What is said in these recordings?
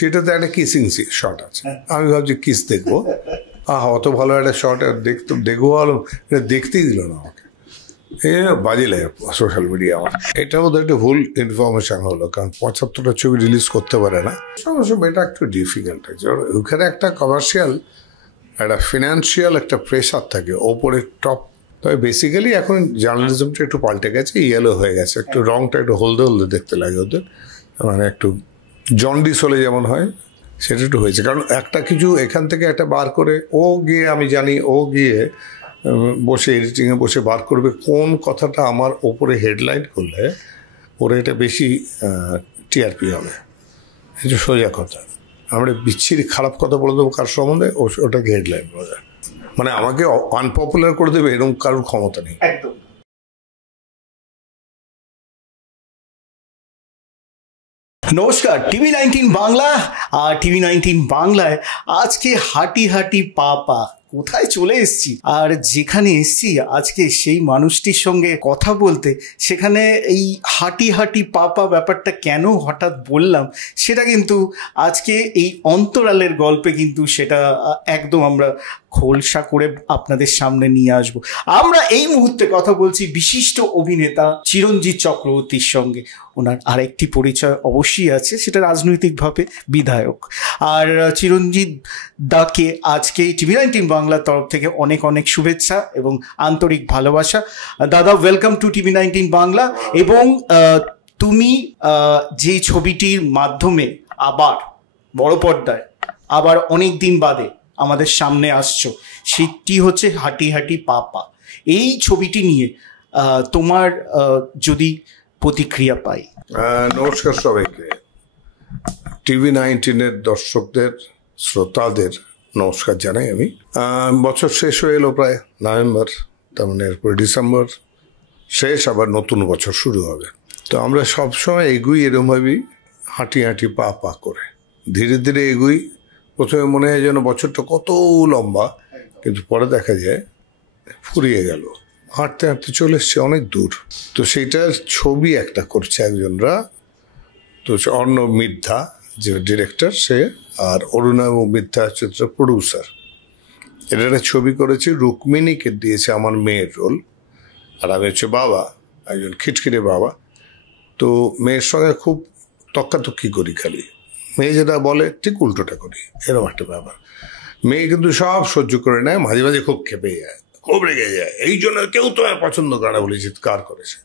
সেটাতে একটা kissing shot আছে। আমি ভাবছি কিস দেখবো, অত ভালো একটা শট দেখবো ভালো, এটা দেখতেই দিল না আমাকে। বাজে লাগে সোশ্যাল মিডিয়া আমার। এটা বোধহয় একটা ভুল ইনফরমেশন হলো, কারণ 75টা ছবি রিলিজ করতে পারে না। অবশ্য এটা একটু ডিফিকাল্ট আছে, ওখানে একটা কমার্শিয়াল একটা ফিনান্সিয়াল একটা প্রেশার থাকে ওপরে টপ। তবে বেসিক্যালি এখন জার্নালিজমটা একটু পাল্টে গেছে, ইয়েলো হয়ে গেছে, একটু রংটা একটু হলদে হলদে দেখতে লাগে ওদের, মানে একটু জন্ডিস হলে যেমন হয় সেটা একটু হয়েছে। কারণ একটা কিছু এখান থেকে একটা বার করে ও গিয়ে, আমি জানি ও গিয়ে বসে এডিটিংয়ে বসে বার করবে কোন কথাটা আমার ওপরে হেডলাইন করলে ওরা এটা বেশি টিআরপি হবে। এটা সোজা কথা, আমরা বিচ্ছিরি খারাপ কথা বলে দেবো কার সম্বন্ধে, ওটাকে হেডলাইন বলা যায়। মানে আমাকে আনপপুলার করে দেবে এরকম কারোর ক্ষমতা নেই। একদম। নমস্কার, TV19 বাংলা। আর TV19 বাংলায় আজকে হাঁটি হাঁটি পা পা কোথায় চলে এসেছি, আর যেখানে এসেছি আজকে সেই মানুষটির সঙ্গে কথা বলতে, সেখানে এই হাঁটি হাঁটি পা পা ব্যাপারটা কেন হঠাৎ বললাম সেটা কিন্তু আজকে এই অন্তরালের গল্পে কিন্তু সেটা একদম আমরা খোলসা করে আপনাদের সামনে নিয়ে আসব। আমরা এই মুহূর্তে কথা বলছি বিশিষ্ট অভিনেতা চিরঞ্জিত চক্রবর্তীর সঙ্গে। ওনার আরেকটি পরিচয় অবশ্যই আছে, সেটা রাজনৈতিকভাবে বিধায়ক। আর চিরঞ্জিত দাকে আজকে TV19 বাংলার তরফ থেকে অনেক অনেক শুভেচ্ছা এবং আন্তরিক ভালোবাসা। দাদা, ওয়েলকাম টু TV19 বাংলা। এবং তুমি যে ছবিটির মাধ্যমে আবার বড় পর্দায় আবার অনেক দিন বাদে আমাদের সামনে আসছো, সেটি হচ্ছে হাঁটি হাঁটি পা পা। এই ছবিটি নিয়ে তোমার যদি প্রতিক্রিয়া পাই। নমস্কার সবাইকে, TV19-এর দর্শকদের, শ্রোতাদের নমস্কার জানাই আমি। বছর শেষ হয়ে এলো প্রায় নভেম্বর, তার মানে এরপরে ডিসেম্বর শেষ, আবার নতুন বছর শুরু হবে। তো আমরা সবসময় এগুই এরমভাবেই হাঁটি হাঁটি পা পা করে ধীরে ধীরে এগুই। প্রথমে মনে হয় যেন বছরটা কত লম্বা, কিন্তু পরে দেখা যায় ফুরিয়ে গেল, হাঁটতে হাঁটতে চলে এসছে অনেক দূর। তো সেইটার ছবি একটা করছে একজনরা, তো অর্ণব মিথ্যা যে ডিরেক্টর সে, আর অরুণাভ মিথ্যা চিত্র প্রডিউসার। এটা একটা ছবি করেছি, রুক্মিণীকে দিয়েছে আমার মেয়ের রোল, আর আমি হচ্ছে বাবা, একজন খিটখিটে বাবা। তো মেয়ের সঙ্গে খুব তক্কাতক্কি করি, খালি মেয়ে যেটা বলে ঠিক উল্টোটা করি, এরকম একটা ব্যাপার। মেয়ে কিন্তু সব সহ্য করে নেয়, মাঝে মাঝে খুব খেপে যায়, খুব রেগে যায়, এই জন্য কেউ তোমার পছন্দ করে না বলে চিৎকার করেছে।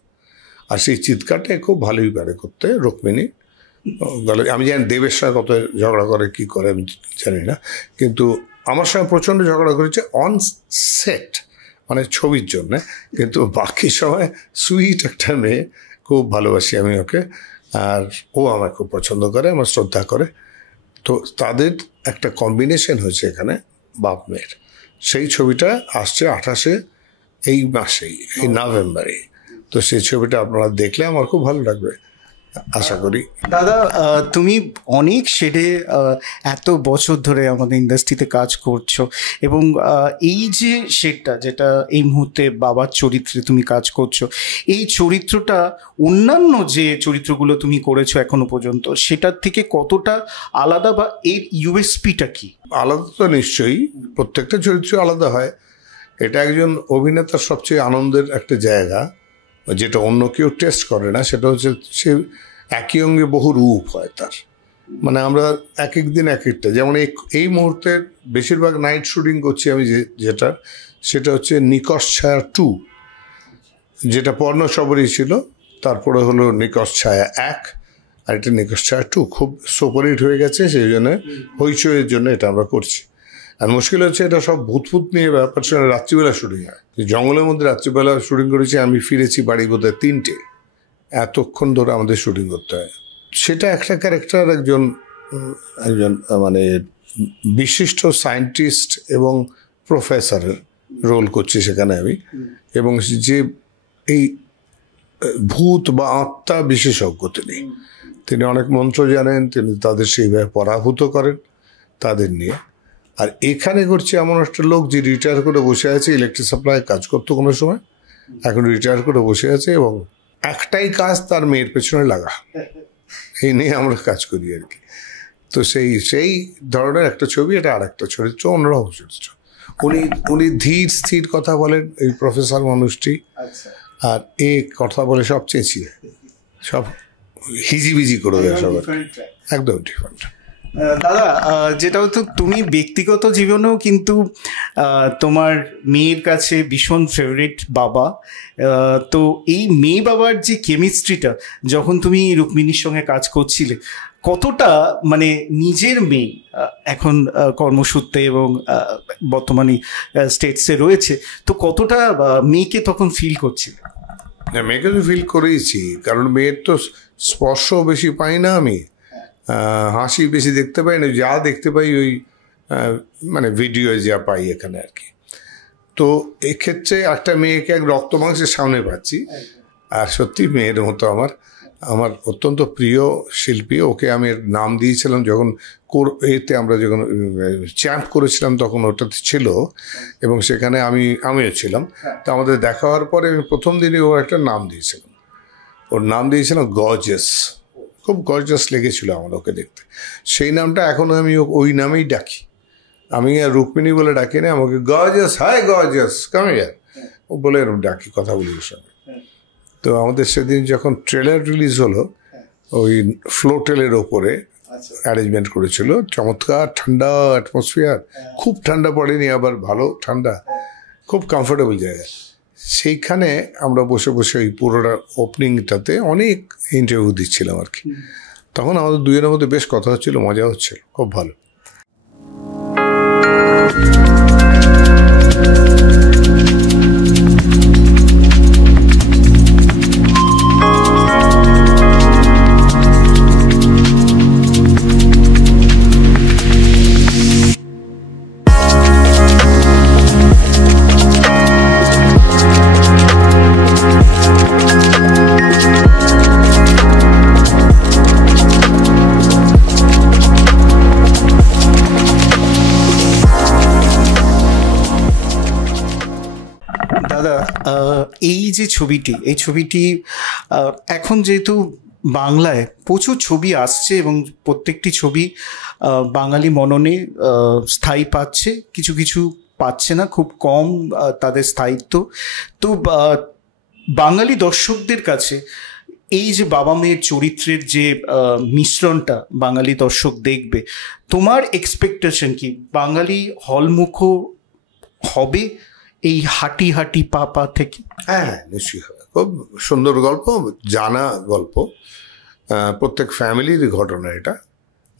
আর সেই চিৎকারটা খুব ভালোই পারে করতে রুক্মিণী। আমি জানি দেবের সঙ্গে কত ঝগড়া করে, কি করে আমি জানি না, কিন্তু আমার সঙ্গে প্রচণ্ড ঝগড়া করেছে অন সেট, মানে ছবির জন্যে। কিন্তু বাকি সময় সুইট একটা মেয়ে, খুব ভালোবাসি আমি ওকে, আর ও আমায় খুব পছন্দ করে, আমার শ্রদ্ধা করে। তো তাদের একটা কম্বিনেশন হয়েছে এখানে বাপ মেয়ের। সেই ছবিটা আসছে 28-এ, এই মাসেই, এই নভেম্বরে। তো সেই ছবিটা আপনারা দেখলে আমার খুব ভালো লাগবে আশা করি। দাদা, তুমি অনেক শেডে এত বছর ধরে আমাদের ইন্ডাস্ট্রিতে কাজ করছো, এবং এই যে শেডটা, যেটা এই মুহূর্তে বাবার চরিত্রে তুমি কাজ করছো, এই চরিত্রটা অন্যান্য যে চরিত্রগুলো তুমি করেছো এখনো পর্যন্ত, সেটার থেকে কতটা আলাদা, বা এর ইউএসপিটা কি? আলাদা তো নিশ্চয়ই, প্রত্যেকটা চরিত্র আলাদা হয়। এটা একজন অভিনেতার সবচেয়ে আনন্দের একটা জায়গা, যেটা অন্য কেউ টেস্ট করে না, সেটা হচ্ছে সে একই অঙ্গে বহু রূপ হয় তার। মানে আমরা এক এক দিন এক একটা, যেমন এই মুহূর্তে বেশিরভাগ নাইট শুটিং করছি আমি, যেটা সেটা হচ্ছে নিকশ ছায়া 2, যেটা পর্ণশবরী ছিল, তারপরে হলো নিকশ ছায়া 1, আর এটা নিকশ ছায়া 2 খুব সুপারহিট হয়ে গেছে, সেই জন্য হইচইয়ের জন্য এটা আমরা করছি। আর মুশকিল হচ্ছে এটা সব ভূতফুত নিয়ে ব্যাপার, রাত্রিবেলা শুটিং হয়, জঙ্গলের মধ্যে রাত্রিবেলা শুটিং করেছি। আমি ফিরেছি বাড়ি বোধহয় 3টে, এতক্ষণ ধরে আমাদের শুটিং করতে হয়। সেটা একটা ক্যারেক্টার, একজন মানে বিশিষ্ট সায়েন্টিস্ট এবং প্রফেসরের রোল করছি সেখানে আমি, এবং যে এই ভূত বা আত্মা বিশেষজ্ঞ তিনি অনেক মন্ত্র জানেন, তিনি তাদের সেইভাবে পরাভূত করেন তাদের নিয়ে। আর এখানে করছি এমন একটা লোক যে রিটায়ার করে বসে আছে, ইলেকট্রিক সাপ্লাই কাজ করতো কোনো সময়, এখন রিটায়ার করে বসে আছে, এবং একটাই কাজ তার মেয়ের পেছনে লাগা, এই নিয়ে আমরা কাজ করি আর কি। তো সেই ধরনের একটা ছবি, এটা আর একটা চরিত্র, অন্যরকম চরিত্র। উনি ধীর স্থির কথা বলেন, এই প্রফেসর মানুষটি, আর এ কথা বলে সব চেঁচিয়ে, সব হিজিবিজি করে দেয় সবার, একদম ডিফারেন্ট। দাদা, যেটা হতো তুমি ব্যক্তিগত জীবনেও কিন্তু তোমার মেয়ের কাছে ভীষণ ফেভারিট বাবা। তো এই মেয়ে বাবার যে কেমিস্ট্রিটা, যখন তুমি রুক্মিণীর সঙ্গে কাজ করছিলে, কতটা মানে নিজের মেয়ে এখন কর্মসূত্রে এবং বর্তমানে স্টেটসে রয়েছে, তো কতটা মেয়েকে তখন ফিল করছিলে? মেয়েকে তো ফিল করেইছি, কারণ মেয়ের তো স্পর্শ বেশি পাই না আমি, হাসি বেশি দেখতে পাই না, যা দেখতে পাই ওই মানে ভিডিও যা পাই এখানে আর কি। তো এক্ষেত্রে একটা মেয়েকে এক রক্ত মাংসের সামনে পাচ্ছি, আর সত্যি মেয়ের মতো আমার অত্যন্ত প্রিয় শিল্পী। ওকে আমি নাম দিয়েছিলাম যখন এতে আমরা যখন চ্যাম্প করেছিলাম, তখন ওটাতে ছিল, এবং সেখানে আমিও ছিলাম। তো আমাদের দেখা হওয়ার পরে প্রথম দিনই ওর একটা নাম দিয়েছিলাম, ওর নাম দিয়েছিলাম গর্জিয়াস। খুব গর্জাস লেগেছিল আমার ওকে দেখতে। সেই নামটা এখনও আমি ওই নামেই ডাকি। আমি আর রুক্মিণী বলে ডাকি না, আমাকে gorgeous, hi gorgeous, come here, ও বলে এরকম ডাকি, কথা বলি ওর সঙ্গে। তো আমাদের সেদিন যখন ট্রেলার রিলিজ হলো, ওই ফ্লোটেলের ওপরে অ্যারেঞ্জমেন্ট করেছিল, চমৎকার ঠান্ডা অ্যাটমসফিয়ার, খুব ঠান্ডা পড়েনি, আবার ভালো ঠান্ডা, খুব কমফোর্টেবল জায়গা। সেইখানে আমরা বসে বসে ওই পুরোটা ওপেনিংটাতে অনেক ইন্টারভিউ দিচ্ছিলাম আর কি। তখন আমাদের দুজনের মধ্যে বেশ কথা হচ্ছিল, মজা হচ্ছিল, খুব ভালো। এই যে এই ছবিটি এখন যেহেতু বাংলায় প্রচুর ছবি আসছে এবং প্রত্যেকটি ছবি বাঙালি মননে স্থায়ী পাচ্ছে, কিছু কিছু পাচ্ছে না, খুব কম তাদের স্থায়িত্ব। তো বাঙালি দর্শকদের কাছে এই যে বাবা মেয়ের চরিত্রের যে মিশ্রণটা বাঙালি দর্শক দেখবে, তোমার এক্সপেকটেশন কি? বাঙালি হলমুখ হবে এই হাঁটি হাঁটি পা থেকে? হ্যাঁ, নিশ্চয়ই হবে। খুব সুন্দর গল্প, জানা গল্প, প্রত্যেক ফ্যামিলির ঘটনা এটা,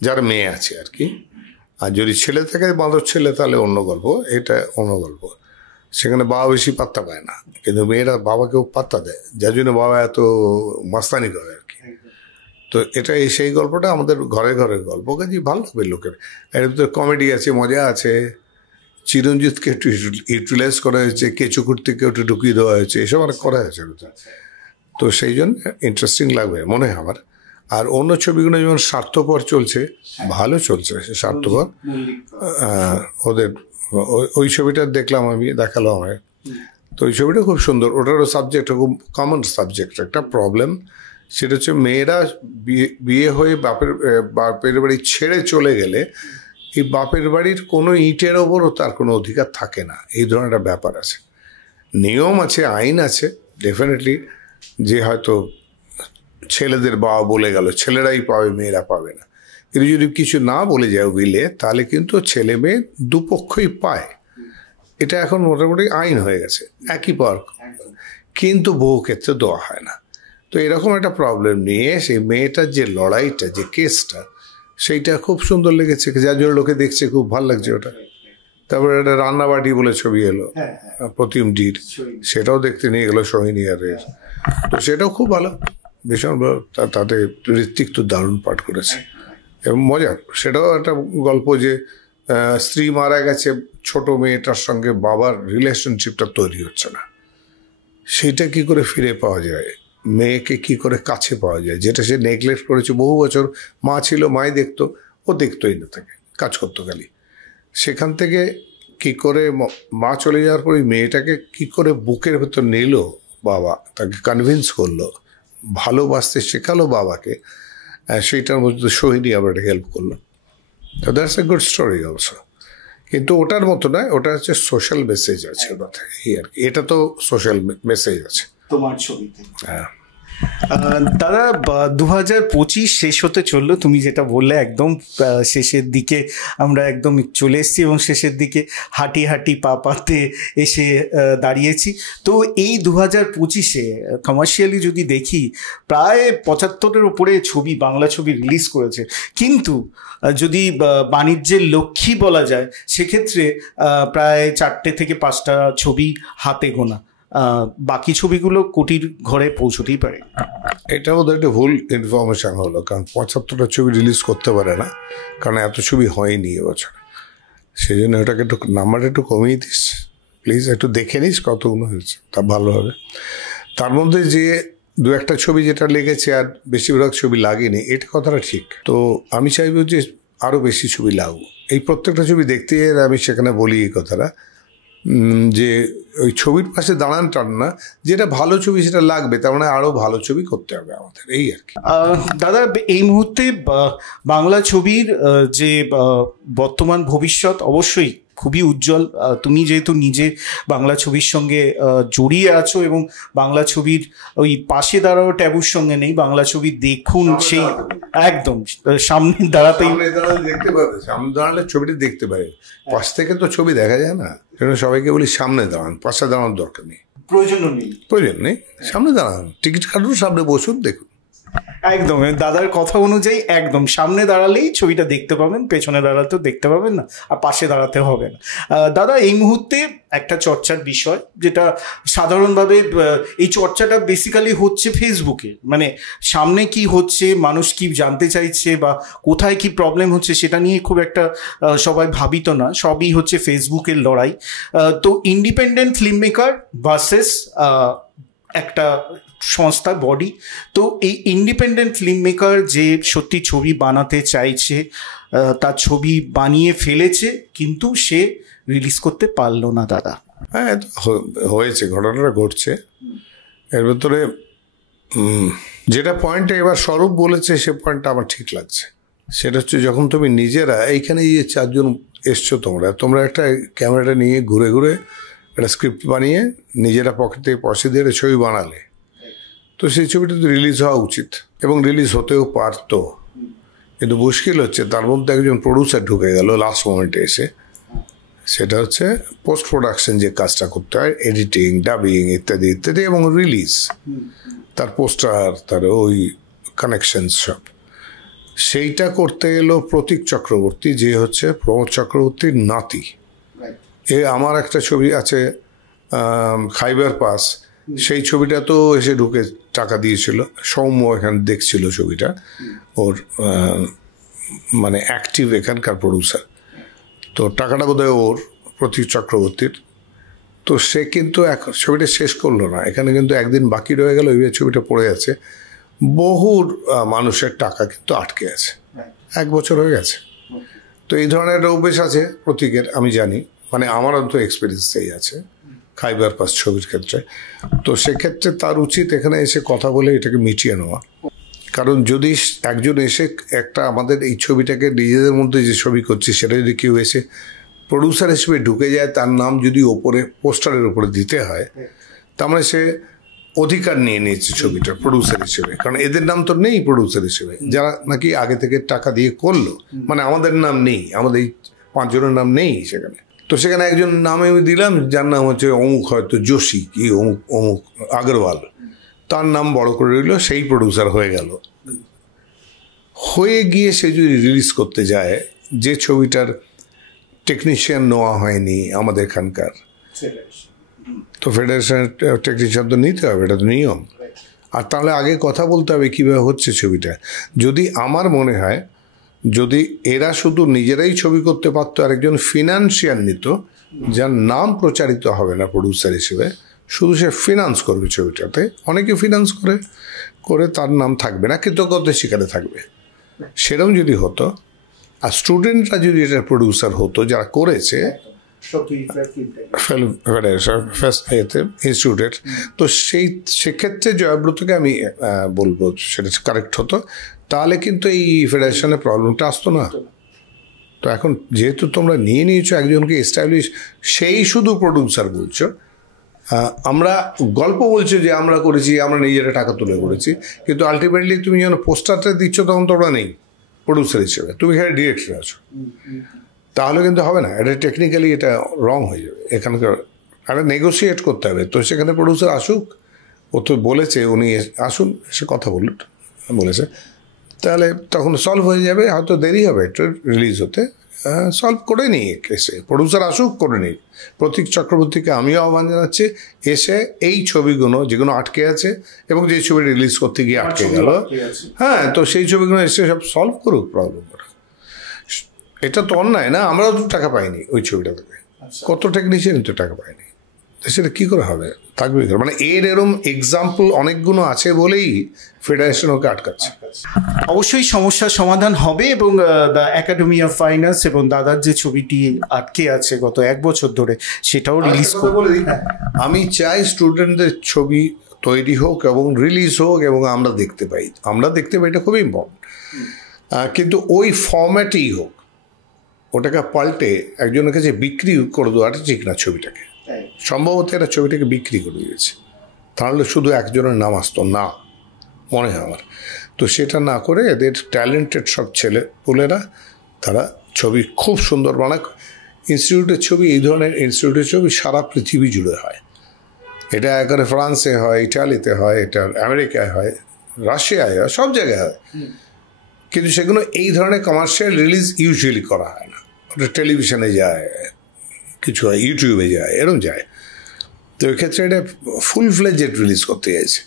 যার মেয়ে আছে আর কি। আর যদি ছেলে থাকে, বাঁদর ছেলে, তাহলে অন্য গল্প, এটা অন্য গল্প। সেখানে বাবা বেশি পাত্তা পায় না, কিন্তু মেয়েরা বাবাকেও পাত্তা দেয়, যার জন্য বাবা এত মাস্তানি করে আর কি। তো এটা সেই গল্পটা আমাদের ঘরে ঘরে গল্প, কাজে ভালো লাগবে লোকের। এর ভিতরে কমেডি আছে, মজা আছে, চিরঞ্জিতকে একটু ইউটিলাইজ করা হয়েছে, কেঁচু কুর্তিকে একটু ঢুকিয়ে দেওয়া হয়েছে, এসব অনেক করা হয়েছে। তো সেই জন্য ইন্টারেস্টিং লাগবে মনে হয় আমার। আর অন্য ছবিগুলো যেমন স্বার্থপর চলছে, ভালো চলছে স্বার্থপর, ওদের ওই ছবিটা দেখলাম আমি, দেখালো আমায়। তো ওই ছবিটা খুব সুন্দর, ওটারও সাবজেক্ট খুব কমন সাবজেক্ট, একটা প্রবলেম, সেটা হচ্ছে মেয়েরা বিয়ে হয়ে বাপের বাড়ি ছেড়ে চলে গেলে এই বাপের বাড়ির কোনো ইটের ওপরও তার কোনো অধিকার থাকে না, এই ধরনের একটা ব্যাপার আছে। নিয়ম আছে, আইন আছে ডেফিনেটলি, যে হয়তো ছেলেদের বাবা বলে গেল ছেলেরাই পাবে, মেয়েরা পাবে না। কিন্তু যদি কিছু না বলে যায় উইলে, তাহলে কিন্তু ছেলে মেয়ে দুপক্ষই পায়। এটা এখন মোটামুটি আইন হয়ে গেছে, একই পাওয়ার, কিন্তু বহু ক্ষেত্রে দেওয়া হয় না। তো এরকম একটা প্রবলেম নিয়ে সেই মেয়েটার যে লড়াইটা, যে কেসটা, সেইটা খুব সুন্দর লেগেছে, যার জন্য লোকে দেখছে, খুব ভালো লাগছে ওটা। তারপরে একটা রান্নাবাটি বলে ছবি এলো প্রতিমডির, সেটাও দেখতে নিয়ে গেলো সোহিনী আরের, তো সেটাও খুব ভালো, ভীষণ ভালো। তাতে ঋত্বিক তো দারুণ পাঠ করেছে এবং মজার। সেটাও একটা গল্প যে স্ত্রী মারা গেছে, ছোট মেয়েটার সঙ্গে বাবার রিলেশনশিপটা তৈরি হচ্ছে না, সেইটা কি করে ফিরে পাওয়া যায়, মেয়েকে কি করে কাছে পাওয়া যায়, যেটা সে নেগলেক্ট করেছে বহু বছর। মা ছিল, মাই দেখতো, ও দেখতোই না, তাকে কাজ করতো খালি। সেখান থেকে কি করে মা চলে যাওয়ার পর মেয়েটাকে কি করে বুকের ভেতর নিল বাবা, তাকে কনভিন্স করলো, ভালোবাসতে শেখালো বাবাকে, সেইটার মধ্যে সোহিনী আবার হেল্প করলো। তো that's a good story also, কিন্তু ওটার মতো নয়, ওটা হচ্ছে সোশ্যাল মেসেজ আছে ওটাতে, এই আর কি। এটা তো সোশ্যাল মেসেজ আছে তোমার ছবিতে। হ্যাঁ। দাদা 2025 শেষ হতে চললো, তুমি যেটা বললে একদম শেষের দিকে আমরা একদম চলে এসেছি এবং শেষের দিকে হাঁটি হাঁটি পা পাতে এসে দাঁড়িয়েছি। তো এই 2025-এ কমার্শিয়ালি যদি দেখি প্রায় 75-এর উপরে ছবি, বাংলা ছবি রিলিজ করেছে, কিন্তু যদি বাণিজ্যের লক্ষ্মী বলা যায় সেক্ষেত্রে প্রায় 4টে থেকে 5টা ছবি হাতে গোনা, বাকি ছবিগুলো কোটির ঘরে পৌঁছতেই পারে। এটা বোধহয় একটা ভুল ইনফরমেশন হলো, কারণ 75টা ছবি রিলিজ করতে পারে না, কারণ এত ছবি হয়নি এবছর। সেই জন্য ওটাকে একটু নাম্বারটা একটু কমিয়ে দিস প্লিজ, একটু দেখে নিস কতগুলো হয়েছে, তা ভালো হবে। তার মধ্যে যে 2-1টা ছবি যেটা লেগেছে আর বেশিরভাগ ছবি লাগেনি, এটা কথাটা ঠিক। তো আমি চাইবো যে আরও বেশি ছবি লাগুক। এই প্রত্যেকটা ছবি দেখতে গেলে আমি সেখানে বলি এই কথাটা, যে ওই ছবির পাশে দাঁড়ান টান না, যেটা ভালো ছবি সেটা লাগবে, তার মানে আরও ভালো ছবি করতে হবে আমাদের, এই আর কি। দাদা এই মুহূর্তে বাংলা ছবির যে বর্তমান ভবিষ্যৎ অবশ্যই খুবই উজ্জ্বল। তুমি যেহেতু নিজে বাংলা ছবির সঙ্গে জড়িয়ে আছো এবং বাংলা ছবির ওই পাশে দাঁড়াও ট্যাবুর সঙ্গে নেই, বাংলা ছবি দেখুন সেই একদম সামনে দাঁড়াতেই দেখতে পাবে, সামনে দাঁড়ালে ছবিটা দেখতে পাবে, পাশ থেকে তো ছবি দেখা যায় না। সেজন্য সবাইকে বলি সামনে দাঁড়ান, পাশে দাঁড়ানোর দরকার নেই, প্রয়োজন নেই, সামনে দাঁড়ান, টিকিট কাটুন, সামনে বসুন, দেখুন। একদম দাদার কথা অনুযায়ী একদম সামনে দাঁড়ালেই ছবিটা দেখতে পাবেন, পেছনে দাঁড়াতেও দেখতে পাবেন না, আর পাশে দাঁড়াতে হবে না। দাদা এই মুহূর্তে একটা চর্চার বিষয়, যেটা সাধারণভাবে এই চর্চাটা বেসিক্যালি হচ্ছে ফেসবুকে, মানে সামনে কি হচ্ছে, মানুষ কি জানতে চাইছে বা কোথায় কি প্রবলেম হচ্ছে সেটা নিয়ে খুব একটা সবাই ভাবিত না, সবই হচ্ছে ফেসবুকের লড়াই। তো ইন্ডিপেন্ডেন্ট ফিল্ম মেকার ভার্সেস একটা সংস্থা বডি, তো এই ইন্ডিপেন্ডেন্ট ফিল্ম মেকার যে সত্যি ছবি বানাতে চাইছে, তার ছবি বানিয়ে ফেলেছে, কিন্তু সে রিলিজ করতে পারলো না দাদা। হ্যাঁ হয়েছে, ঘটনাটা ঘটছে। এর ভেতরে যেটা পয়েন্টটা এবার স্বরূপ বলেছে, সে পয়েন্টটা আমার ঠিক লাগছে। সেটা হচ্ছে যখন তুমি নিজেরা এইখানে যে 4 জন এসছো, তোমরা একটা ক্যামেরাটা নিয়ে ঘুরে ঘুরে একটা স্ক্রিপ্ট বানিয়ে নিজেরা পকেট থেকে পয়সা দিয়ে ছবি বানালে, তো সেই ছবিটা তো রিলিজ হওয়া উচিত এবং রিলিজ হতেও পারতো। কিন্তু মুশকিল হচ্ছে তার মধ্যে একজন প্রডিউসার ঢুকে গেল লাস্ট মোমেন্টে এসে। সেটা হচ্ছে পোস্ট প্রোডাকশন যে কাজটা করতে হয়, এডিটিং, ডাবিং ইত্যাদি ইত্যাদি, এবং রিলিজ, তার পোস্টার, তার ওই কানেকশন সব, সেইটা করতে এলো প্রতীক চক্রবর্তী, যে হচ্ছে প্রমোদ চক্রবর্তীর নাতি। আমার একটা ছবি আছে খাইবার পাস, সেই ছবিটা তো এসে ঢুকে টাকা দিয়েছিল, সৌম্য এখানে দেখছিল ছবিটা, ওর মানে অ্যাক্টিভ এখানকার প্রডিউসার, তো টাকাটা বোধহয় ওর, প্রতীক চক্রবর্তীর। তো সে কিন্তু ছবিটা শেষ করলো না, এখানে কিন্তু একদিন বাকি রয়ে গেল, ওই ছবিটা পড়ে আছে, বহু মানুষের টাকা কিন্তু আটকে আছে, 1 বছর হয়ে গেছে। তো এই ধরনের একটা অভ্যেস আছে প্রতীকের, আমি জানি, মানে আমার অন্তত এক্সপিরিয়েন্সেই আছে খাইবার পাস ছবির ক্ষেত্রে। তো সেক্ষেত্রে তার উচিত এখানে এসে কথা বলে এটাকে মিটিয়ে নেওয়া, কারণ যদি একজন এসে একটা আমাদের এই ছবিটাকে নিজেদের মধ্যে যে ছবি করছি সেটা যদি কেউ এসে প্রডিউসার হিসেবে ঢুকে যায়, তার নাম যদি ওপরে পোস্টারের উপরে দিতে হয়, তার মানে সে অধিকার নিয়ে নিয়েছে ছবিটার প্রডিউসার হিসেবে, কারণ এদের নাম তো নেই প্রডিউসার হিসেবে, যারা নাকি আগে থেকে টাকা দিয়ে করলো, মানে আমাদের নাম নেই, আমাদের এই 5 জনের নাম নেই সেখানে। তো সেখানে একজন নাম আমি দিলাম, যার নাম হচ্ছে অমুক, হয়তো যোশী কি অমুক অমুক আগরওয়াল, তার নাম বড় করে রইল, সেই প্রডিউসার হয়ে গেল। হয়ে গিয়ে সে যদি রিলিজ করতে যায়, যে ছবিটার টেকনিশিয়ান নেওয়া হয়নি আমাদের এখানকার, তো ফেডারেশনের টেকনিশিয়ান তো নিতে হবে, এটা তো নিয়ম। আর তাহলে আগে কথা বলতে হবে কীভাবে হচ্ছে ছবিটা। যদি আমার মনে হয় যদি এরা শুধু নিজেরাই ছবি করতে পারতো, আরেকজন ফিনান্সিয়াল নিত, যার নাম প্রচারিত হবে না প্রডিউসার হিসেবে, শুধু সে ফিনান্স করবে ছবিটাতে, অনেকে ফিনান্স করে তার নাম থাকবে না, কৃতজ্ঞতা শিকারে থাকবে, সেরকম যদি হতো, আর স্টুডেন্টরা যদি এটার প্রডিউসার হতো যারা করেছে ইনস্টিটিউটের, তো সেক্ষেত্রে জয়ব্রতকে আমি বলবো সেটা কারেক্ট হতো, তাহলে কিন্তু এই ফেডারেশনের প্রবলেমটা আসতো না। তো এখন যেহেতু তোমরা নিয়ে নিয়েছো একজনকে এস্টাবলিশ, সেই শুধু প্রডিউসার বলছো, আমরা গল্প বলছো যে আমরা করেছি, আমরা নিজেরা টাকা তুলে করেছি, কিন্তু আলটিমেটলি তুমি যখন পোস্টারটা দিচ্ছ তখন তোমরা নেই প্রডিউসার হিসেবে, তুমি এখানে ডিরেক্টর আছো, তাহলে কিন্তু হবে না। এটা টেকনিক্যালি এটা রং হয়ে যাবে। এখানকার একটা নেগোসিয়েট করতে হবে। তো সেখানে প্রডিউসার আসুক, ও তো বলেছে উনি আসুন, সে কথা বলেছে, তাহলে তখন সলভ হয়ে যাবে। হয়তো দেরি হবে একটু রিলিজ হতে, সলভ করে নিই এসে, প্রডিউসার আসুক করে নিই। প্রতীক চক্রবর্তীকে আমিও আহ্বান জানাচ্ছি, এসে এই ছবিগুলো যেগুলো আটকে আছে এবং যে ছবি রিলিজ করতে গিয়ে আটকে গেল, হ্যাঁ, তো সেই ছবিগুলো এসে সব সলভ করুক প্রবলেমগুলো। এটা তো অন্যায় না, আমরাও তো টাকা পাইনি ওই ছবিটা থেকে, কত টেকনিশিয়ান তো টাকা পাইনি, সেটা কী করে হবে? থাকবে মানে এরম এক্সাম্পল অনেকগুলো আছে বলেই ফেডারেশন ওকে আটকাচ্ছে। অবশ্যই সমস্যার সমাধান হবে এবং the academy of fine arts এবং দাদার যে ছবিটি আটকে আছে গত 1 বছর ধরে, সেটাও রিলিজ করবে। আমি চাই স্টুডেন্টদের ছবি তৈরি হোক এবং রিলিজ হোক এবং আমরা দেখতে পাই, এটা খুবই ইম্পর্টেন্ট। কিন্তু ওই ফর্ম্যাটেই হোক, ওটাকে পাল্টে একজনের কাছে বিক্রি করে দেওয়াটা ঠিক না। ছবিটাকে সম্ভবত এরা ছবিটাকে বিক্রি করে দিয়েছে, তাহলে শুধু একজনের নাম আসতো না, মনে হয় আমার। তো সেটা না করে এদের ট্যালেন্টেড সব ছেলেপুলেরা, তারা ছবি খুব সুন্দর বানায়। ইনস্টিটিউটের ছবি, এই ধরনের ইনস্টিটিউটের ছবি সারা পৃথিবী জুড়ে হয়। এটা একেবারে ফ্রান্সে হয়, ইটালিতে হয়, এটা আমেরিকায় হয়, রাশিয়ায় হয়, সব জায়গায় হয়। কিন্তু সেগুলো এই ধরনের কমার্শিয়াল রিলিজ ইউজুয়ালি করা হয় না। ওটা টেলিভিশনে যায়, কিছু হয় ইউটিউবে যায়, এরকম যায়। তো ওই ক্ষেত্রে এটা ফুল ফ্লেজেড রিলিজ করতে চাইছে,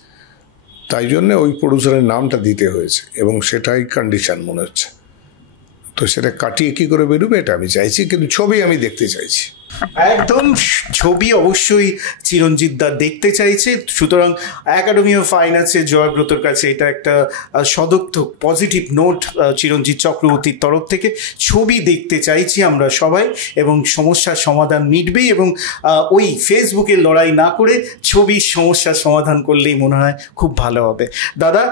তাই জন্যে ওই প্রডিউসারের নামটা দিতে হয়েছে এবং সেটাই কন্ডিশন মনে হচ্ছে। তো সেটা কাটিয়ে কী করে বেরোবে এটা আমি চাইছি, কিন্তু ছবি আমি দেখতে চাইছি। একদম, ছবি অবশ্যই চিরঞ্জিত দা দেখতে চাইছে। সুতরাং একাডেমি অফ ফাইন আর্টসের জয়ব্রতর কাছে এটা একটা সদর্থক পজিটিভ নোট চিরঞ্জিত চক্রবর্তীর তরফ থেকে। ছবি দেখতে চাইছি আমরা সবাই এবং সমস্যার সমাধান মিটবেই, এবং ওই ফেসবুকের লড়াই না করে ছবির সমস্যার সমাধান করলেই মনে হয় খুব ভালো হবে। দাদা,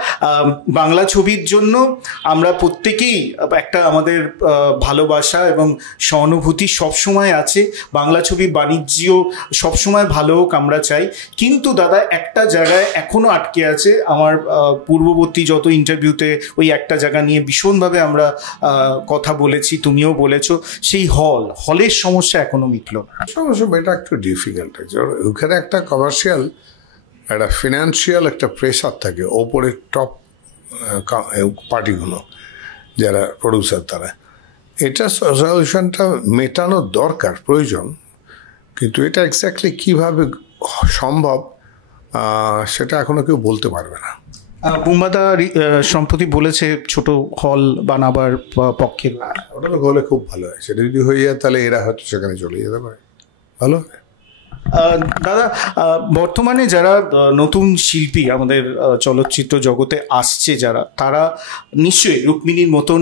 বাংলা ছবির জন্য আমরা প্রত্যেকেই একটা আমাদের ভালোবাসা এবং সহানুভূতি সবসময় আছে। বাংলা ছবির বাণিজ্যও সবসময় ভালো হোক আমরা চাই, কিন্তু দাদা একটা জায়গায় এখনও আটকে আছে। আমার পূর্ববর্তী যত ইন্টারভিউতে ওই একটা জায়গা নিয়ে ভীষণভাবে আমরা কথা বলেছি, তুমিও বলেছো, সেই হলের সমস্যা এখনও মিটল। সমস্যা এটা একটু ডিফিকাল্ট আছে। ওখানে একটা কমার্শিয়াল, একটা ফিনান্সিয়াল একটা প্রেশার থাকে ওপরের টপ পার্টিগুলো, যারা প্রডিউসার, তারা এটা সলিউশনটা মেটানোর দরকার, প্রয়োজন। কিন্তু এটা এক্স্যাক্টলি কীভাবে সম্ভব সেটা এখনও কেউ বলতে পারবে না। বুম্বাদা সম্প্রতি বলেছে ছোট হল বানাবার পক্ষে। ওটা তো হলে খুব ভালো হয়, সেটা যদি হয়ে যায় তাহলে এরা হয়তো সেখানে চলে যেতে পারে, ভালো। দাদা, বর্তমানে যারা নতুন শিল্পী আমাদের চলচ্চিত্র জগতে আসছে, তারা নিশ্চয়ই রুক্মিণীর মতন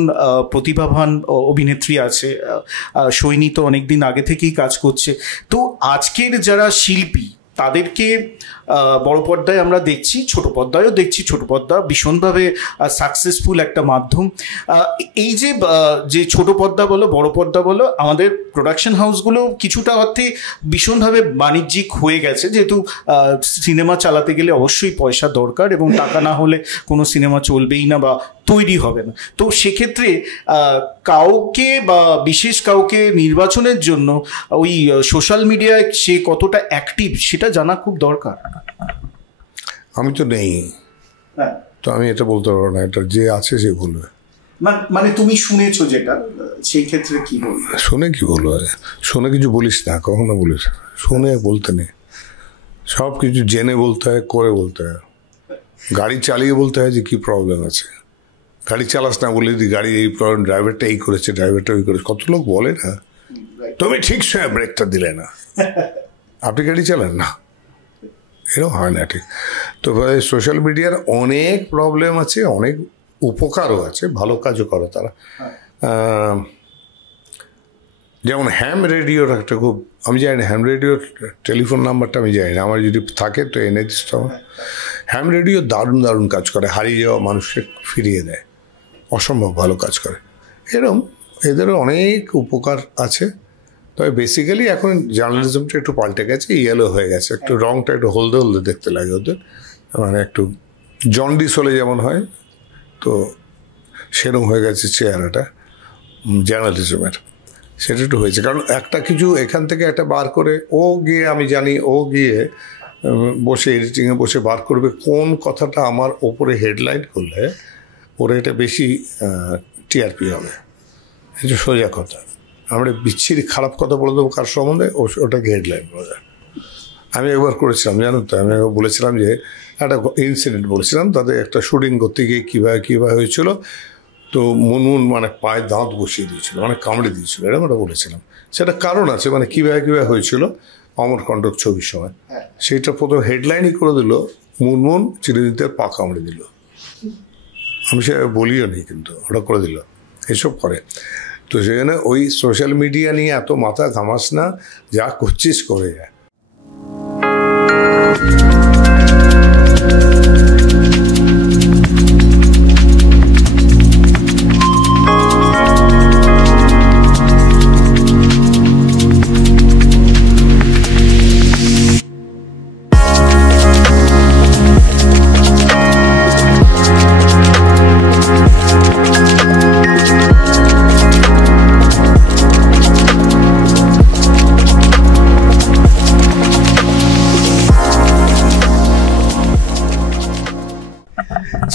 প্রতিভাবান অভিনেত্রী আছে, সৈনী তো অনেকদিন আগে থেকেই কাজ করছে। তো আজকের যারা শিল্পী তাদেরকে বড় পর্দায় আমরা দেখছি, ছোট পর্দায়ও দেখছি। ছোট পর্দা ভীষণভাবে সাকসেসফুল একটা মাধ্যম। এই যে ছোট পর্দা বলো বড় পর্দা বলো, আমাদের প্রোডাকশন হাউসগুলো কিছুটা অর্থে ভীষণভাবে বাণিজ্যিক হয়ে গেছে, যেহেতু সিনেমা চালাতে গেলে অবশ্যই পয়সা দরকার এবং টাকা না হলে কোনো সিনেমা চলবেই না বা তৈরি হবে না। তো সেক্ষেত্রে কাউকে বা বিশেষ কাউকে নির্বাচনের জন্য ওই সোশ্যাল মিডিয়ায় সে কতটা অ্যাক্টিভ সেটা জানা খুব দরকার। আমি তো নেই, তো আমি এটা বলতে পারবো না, এটা যে আছে সে বলবে। মানে তুমি শুনেছো যেটা, সেই ক্ষেত্রে কি বলবে? শুনে কি বলবো, শুনে কিছু বলিস না, কখনো বলিস। শুনে বলতে নেই, সব কিছু জেনে বলতে হয়, করে বলতে হয়। গাড়ি চালিয়ে বলতে হয় যে কি প্রবলেম আছে। গাড়ি চালাস না বলে যদি গাড়ি এই প্রবলেম, ড্রাইভারটা এই করেছে, ড্রাইভারটা ওই করেছে, কত লোক বলে না তুমি ঠিক সময় ব্রেকটা দিলে না, আপনি গাড়ি চালান না, এরকম হয় না ঠিক। তো সোশ্যাল মিডিয়ার অনেক প্রবলেম আছে, অনেক উপকারও আছে, ভালো কাজও করে তারা। যেমন হ্যাম রেডিওর একটা খুব, আমি জানি না হ্যাম রেডিওর টেলিফোন নাম্বারটা আমি জানি না, আমার যদি থাকে তো এনে দিস তো। হ্যাম রেডিও দারুণ দারুণ কাজ করে, হারিয়ে যাওয়া মানুষকে ফিরিয়ে দেয়, অসম্ভব ভালো কাজ করে। এরকম এদেরও অনেক উপকার আছে। তবে বেসিক্যালি এখন জার্নালিজমটা একটু পাল্টে গেছে, ইয়েলো হয়ে গেছে, একটু রংটা একটু হলদে হলদে দেখতে লাগে ওদের, মানে একটু জন্ডিস হলে যেমন হয়, তো সেরকম হয়ে গেছে চেহারাটা জার্নালিজমের। সেটা একটু হয়েছে, কারণ একটা কিছু এখান থেকে একটা বার করে ও গিয়ে, আমি জানি ও গিয়ে বসে এডিটিংয়ে বসে বার করবে কোন কথাটা আমার ওপরে হেডলাইন করলে ওরা এটা বেশি টিআরপি হবে। এটা সোজা কথা। আমরা বিচ্ছিরি খারাপ কথা বলে দেবো কার সম্বন্ধে, ওটাকে হেডলাইন বলা যায়। আমি একবার করেছিলাম, জানো তো, আমি একবার বলেছিলাম যে একটা ইনসিডেন্ট বলেছিলাম, তাদের একটা শুটিং করতে গিয়ে কীভাবে হয়েছিল। তো মুনমুন মানে পায়ে দাঁত বসিয়ে দিয়েছিল, মানে কামড়ে দিয়েছিল, এরকম একটা বলেছিলাম। সেটা কারণ আছে, মানে কীভাবে হয়েছিল অমরকণ্টক ছবির সময়। সেইটা প্রথম হেডলাইনই করে দিল, মুনমুন চিরঞ্জিতের পা কামড়ে দিল। আমি সে বলিও নি, কিন্তু ওটা করে দিল। এসব করে। তো সেখানে ওই সোশ্যাল মিডিয়া নিয়ে এত মাথা ঘামাস না, যা করছিস করে যায়।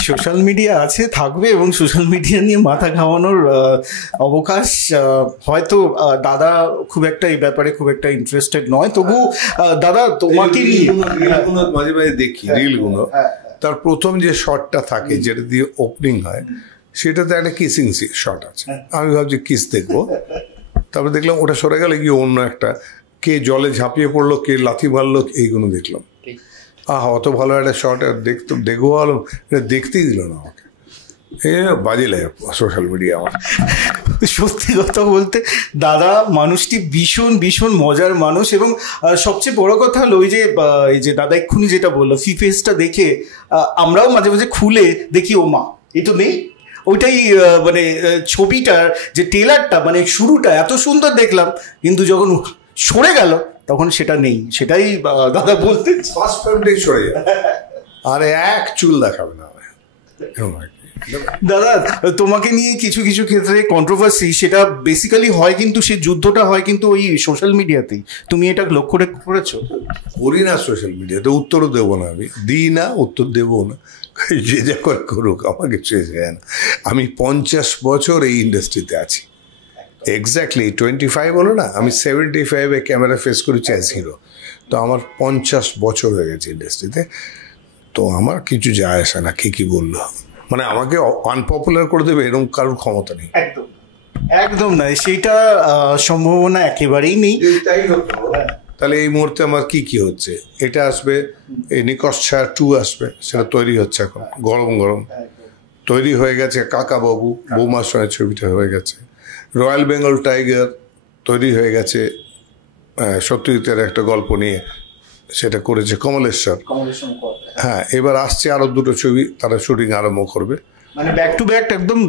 সোশ্যাল মিডিয়া আছে, থাকবে, এবং সোশ্যাল মিডিয়া নিয়ে মাথা ঘামানোর অবকাশ হয়তো দাদা খুব একটা এই ব্যাপারে খুব একটা ইন্টারেস্টেড নয়। তবু দাদা তোমাকে মাঝে মাঝে দেখি রিলগুলো, তার প্রথম যে শটটা থাকে যেটা দিয়ে ওপেনিং হয়, সেটাতে একটা কিসিং শট আছে। আমি ভাবছি কিস দেখবো, তারপরে দেখলাম ওটা সরে গেলে গিয়ে অন্য একটা, কে জলে ঝাঁপিয়ে পড়লো, কে লাথি মারলো, এইগুলো দেখলাম। অত ভালো একটা শর্ট দেখবো ভালো, এটা দেখতেই দিল না আমাকে। বাজে লাগে সোশ্যাল মিডিয়া আমার। সত্যি কথা বলতে দাদা মানুষটি ভীষণ ভীষণ মজার মানুষ, এবং সবচেয়ে বড় কথা হলো এই যে দাদা এক্ষুনি যেটা বললো, ফিফেসটা দেখে আমরাও মাঝে মাঝে খুলে দেখি, ও মা এ তো নেই। ওইটাই মানে ছবিটার যে ট্রেলারটা, মানে শুরুটা এত সুন্দর দেখলাম, কিন্তু যখন সরে গেল তখন সেটা নেই। সেটাই দাদা বলতে ফার্স্ট টাইমটাই সরে যায়, আর এক চুল দেখাবে না। দাদা তোমাকে নিয়ে কিছু কিছু ক্ষেত্রে কন্ট্রোভার্সি, সেটা বেসিক্যালি হয়, কিন্তু সেই যুদ্ধটা হয় কিন্তু ওই সোশ্যাল মিডিয়াতেই। তুমি এটা লক্ষ্য করেছো? করি না সোশ্যাল মিডিয়াতে, উত্তরও দেবো না, আমি দিই না, উত্তর দেবো না, যে যা করে করুক, আমার কিছু যায় না। আমি 50 বছর এই ইন্ডাস্ট্রিতে আছি, এক্স্যাক্টলি 25 হলো না, আমি 75-এ ক্যামেরা ফেস করেছি অ্যাজ হিরো। তো আমার 50 বছর হয়ে গেছে ইন্ডাস্ট্রিতে। তো আমার কিছু যায় আসে না কে কি বললো, মানে আমাকে আনপপুলার করে দেবে এরকম কারোর ক্ষমতা নেই। একদম একদম নয়, সেইটা সম্ভাবনা একেবারেই নেই। তাহলে এই মুহূর্তে আমার কি হচ্ছে, এটা আসবে, এই নিকশ ছায়া 2 আসবে, সেটা তৈরি হচ্ছে এখন, গরম গরম তৈরি হয়ে গেছে। কাকাবাবু বৌমার সঙ্গে ছবিটা হয়ে গেছে। রয়্যাল বেঙ্গল টাইগার তৈরি হয়ে গেছে, সত্যজিতের একটা গল্প নিয়ে, সেটা করেছে কমলেশ্বর। হ্যাঁ, এবার আসছে আরো 2টো ছবি, তারা শুটিং আরম্ভ করবে, মানে ব্যাক টু ব্যাক। একদম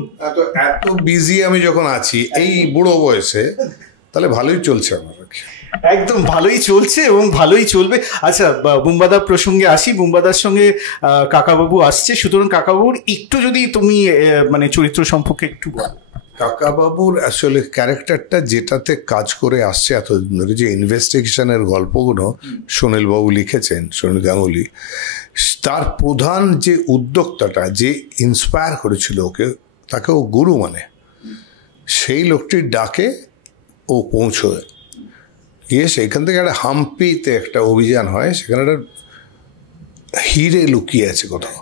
এত বিজি আমি যখন আছি এই বুড়ো বয়সে, তাহলে ভালোই চলছে আমার। একদম ভালোই চলছে এবং ভালোই চলবে। আচ্ছা, বুম্বাদার প্রসঙ্গে আসি। বুম্বাদার সঙ্গে কাকাবাবু আসছে, সুতরাং কাকাবাবুর একটু যদি তুমি মানে চরিত্র সম্পর্কে একটু বলো। কাকাবাবুর আসলে ক্যারেক্টারটা যেটাতে কাজ করে আসছে এতদিন ধরে, যে ইনভেস্টিগেশনের গল্পগুলো সুনীলবাবু লিখেছেন, সুনীল গাঙ্গুলি, তার প্রধান যে উদ্যোক্তাটা, যে ইন্সপায়ার করেছিল ওকে, তাকে ও গুরু মানে, সেই লোকটির ডাকে ও পৌঁছয় গিয়ে সেইখান থেকে একটা হাম্পিতে একটা অভিযান হয়, সেখানে একটা হিরে লুকিয়ে আছে কোথাও,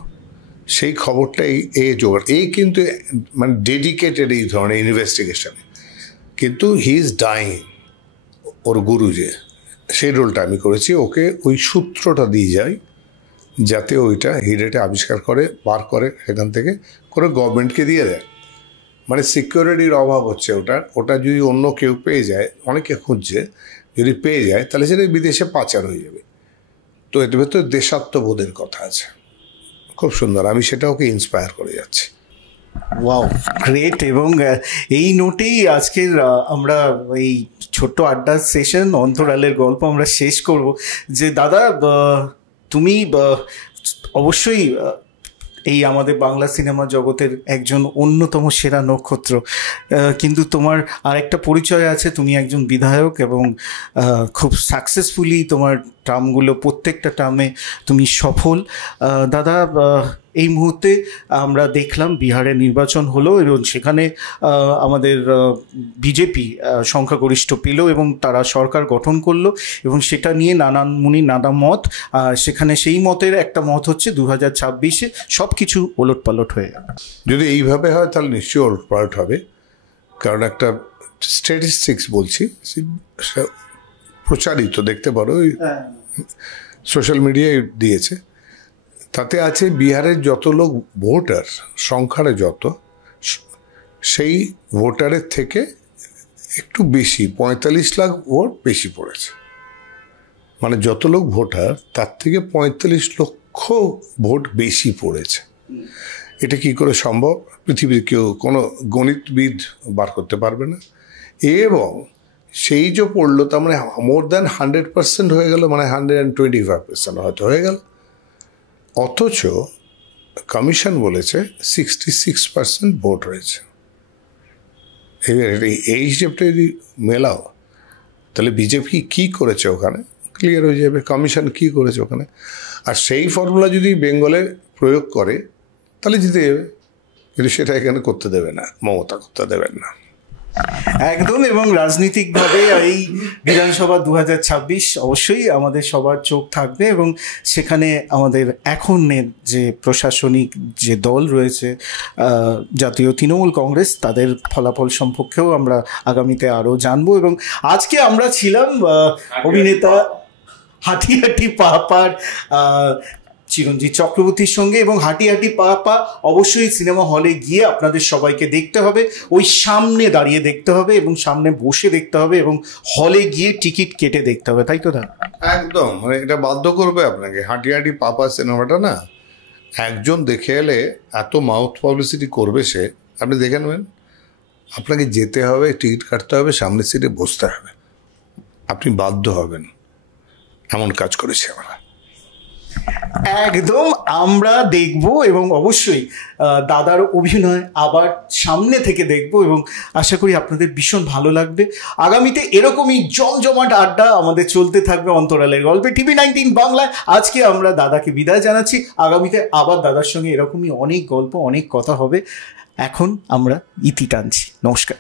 সেই খবরটা এই জোগাড়। এই কিন্তু মানে ডেডিকেটেড এই ধরনের ইনভেস্টিগেশনে, কিন্তু হি ইজ ডাইং, ওর গুরু যে, সেই রোলটা আমি করেছি। ওকে ওই সূত্রটা দিয়ে যাই, যাতে ওইটা হিরেটা আবিষ্কার করে, বার করে সেখান থেকে করে গভর্নমেন্টকে দিয়ে দেয়। মানে সিকিউরিটির অভাব হচ্ছে ওটা যদি অন্য কেউ পেয়ে যায়, অনেকে খুঁজছে, যদি পেয়ে যায় তাহলে সেটা বিদেশে পাচার হয়ে যাবে। তো এর ভেতরে দেশাত্মবোধের কথা আছে, খুব সুন্দর। আমি সেটা ওকে ইন্সপায়ার করে যাচ্ছি। Wow, great. এবং এই নোটেই আজকের আমরা এই ছোট্ট আড্ডার সেশন অন্তরালের গল্প আমরা শেষ করব। যে দাদা, তুমি অবশ্যই এই আমাদের বাংলা সিনেমা জগতের একজন অন্যতম সেরা নক্ষত্র, কিন্তু তোমার আরেকটা পরিচয় আছে, তুমি একজন বিধায়ক এবং খুব সাকসেসফুলি তোমার টার্মগুলো, প্রত্যেকটা টার্মে তুমি সফল। দাদা, এই মুহূর্তে আমরা দেখলাম বিহারে নির্বাচন হলো এবং সেখানে আমাদের বিজেপি সংখ্যাগরিষ্ঠ পেল এবং তারা সরকার গঠন করলো এবং সেটা নিয়ে নানান মুনি নানা মত। সেখানে সেই মতের একটা মত হচ্ছে 2026-এ সব কিছু ওলটপালট হয়ে যাবে। যদি এইভাবে হয় তাহলে নিশ্চয়ই ওলটপালট হবে, কারণ একটা স্ট্যাটিস্টিক্স বলছি, প্রচারিত, দেখতে পারো, সোশ্যাল মিডিয়ায় দিয়েছে, তাতে আছে বিহারের যত লোক ভোটার সংখ্যারে যত, সেই ভোটারের থেকে একটু বেশি, 45 লাখ ভোট বেশি পড়েছে। মানে যত লোক ভোটার তার থেকে 45 লক্ষ ভোট বেশি পড়েছে। এটা কি করে সম্ভব? পৃথিবীর কেউ, কোনো গণিতবিদ বার করতে পারবে না। এবং সেই যে পড়লো, তার মানে মোর দ্যান 100% হয়ে গেল, মানে 125% হয়তো হয়ে গেল। অথচ কমিশন বলেছে 66% ভোট হয়েছে। এই হিসেবটা যদি মেলাও, তাহলে বিজেপি কি করেছে ওখানে ক্লিয়ার হয়ে যাবে, কমিশন কি করেছে ওখানে। আর সেই ফর্মুলা যদি বেঙ্গলে প্রয়োগ করে তাহলে জিতে যাবে, কিন্তু সেটা এখানে করতে দেবে না, মমতা করতে দেবেন না একদম। এবং রাজনীতিকভাবে এই বিধানসভা 2026 অবশ্যই আমাদের সবার চোখ থাকবে এবং সেখানে আমাদের এখনের যে প্রশাসনিক যে দল রয়েছে জাতীয় তৃণমূল কংগ্রেস, তাদের ফলাফল সম্পর্কেও আমরা আগামীতে আরও জানবো। এবং আজকে আমরা ছিলাম অভিনেতা হাঁটি হাঁটি পাপার চিরঞ্জিত চক্রবর্তীর সঙ্গে, এবং হাঁটি হাঁটি পাপা অবশ্যই সিনেমা হলে গিয়ে আপনাদের সবাইকে দেখতে হবে, ওই সামনে দাঁড়িয়ে দেখতে হবে এবং সামনে বসে দেখতে হবে এবং হলে গিয়ে টিকিট কেটে দেখতে হবে, তাই তো দাদা? একদম, মানে এটা বাধ্য করবে আপনাকে। হাঁটি হাঁটি পাপা সিনেমাটা না, একজন দেখে এলে এত মাউথ পাবলিসিটি করবে সে, আপনি দেখে নেবেন। আপনাকে যেতে হবে, টিকিট কাটতে হবে, সামনের সিটে বসতে হবে, আপনি বাধ্য হবেন। এমন কাজ করেছি আমরা। একদম, আমরা দেখব এবং অবশ্যই দাদার অভিনয় আবার সামনে থেকে দেখব এবং আশা করি আপনাদের ভীষণ ভালো লাগবে। আগামীতে এরকমই জমজমাট আড্ডা আমাদের চলতে থাকবে অন্তরালের গল্পে TV19 বাংলায়। আজকে আমরা দাদাকে বিদায় জানাচ্ছি, আগামীতে আবার দাদার সঙ্গে এরকমই অনেক গল্প, অনেক কথা হবে। এখন আমরা ইতি টানছি। নমস্কার।